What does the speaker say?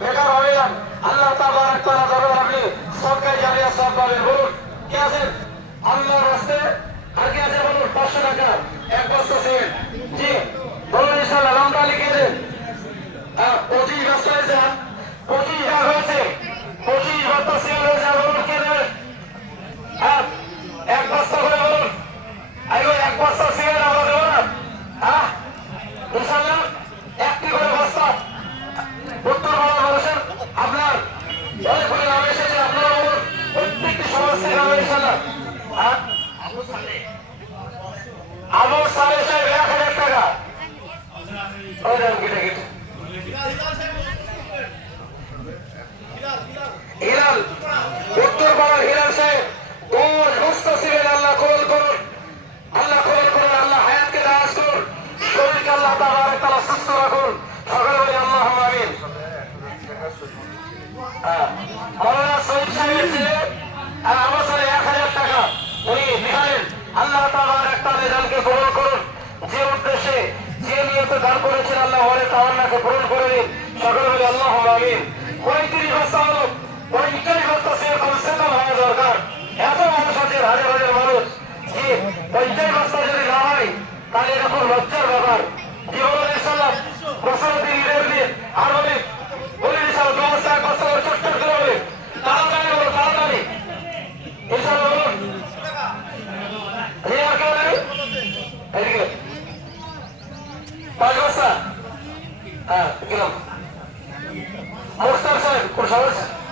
বেকার হয়ে যান, আল্লাহ তাবারক তাআলা দরবারে আপনি সদকায়ে জারিয়া সওয়াব পাবেন। বলুন কে আছেন আল্লাহর রাস্তে? আর কে আছে বলুন? 500 টাকা এক বস্তা সিমেন্ট। জি বলুন ইনশাআল্লাহ। নামটা লিখে দেন। 25 বস্তা হয়েছে, 25 ভাগ হয়েছে, 25 বস্তা সিমেন্ট হয়েছে। বলুন কে দেবেন? হ্যাঁ এক বস্তা করে বলুন। আইগো এক বস্তা সিমেন্ট আমরা দেবো না? হ্যাঁ ইনশাআল্লাহ একটি করে বস্তা। উত্তর বাংলা মানুষের আপনার অনেক করে নাম এসেছে, আপনারা বলুন প্রত্যেকটি সমস্যার নামে ইনশাআল্লাহ। হ্যাঁ আবু সালে সাহেব 1000 টাকা। ওই দাম কেটে কেটে হিলাল উত্তর পাড়ার হিলাল সাহেব 10 বস্তা সিমেন্ট। আল্লাহ কবুল করুন, আল্লাহ কবুল করুন, আল্লাহ হায়াতকে দারাজ করুন, শরীরকে আল্লাহ তাবারক তাআলা সুস্থ রাখুন। সকলে বলি আল্লাহুম্মা আমিন। মাওলানা শহীদ সাহেবের ছেলে আমার ছেলে 1000 টাকা উনি দিলেন। আল্লাহ তাবারক তাআলা দানকে কবুল করুন। যে উদ্দেশ্যে যে নিয়তে দান করেছেন আল্লাহ ওরে তাওয়ান্নাকে পূরণ করে দিন। সকলে বলি আল্লাহুম্মা আমিন। 35 বস্তা হলো, 35 বস্তা সে কমসে কম হওয়া দরকার। এত মানুষ আছে, হাজার হাজার মানুষ। যে 35 বস্তা যদি না হয় তাহলে এরকম লজ্জার ব্যাপার। জীবনের ইনশাআল্লাহ বছরটি ঈদের দিন আর বলি বলি ইনশাআল্লাহ 2 বস্তা 1 বস্তা করে চট্টর করে হবে। তাড়াতাড়ি বলো, তাড়াতাড়ি ইনশাআল্লাহ বলুন। আর কেউ নেই এদিকে 5 বস্তা। হ্যাঁ গেলাম। মুখতার সাহেব কোন সমস্যা?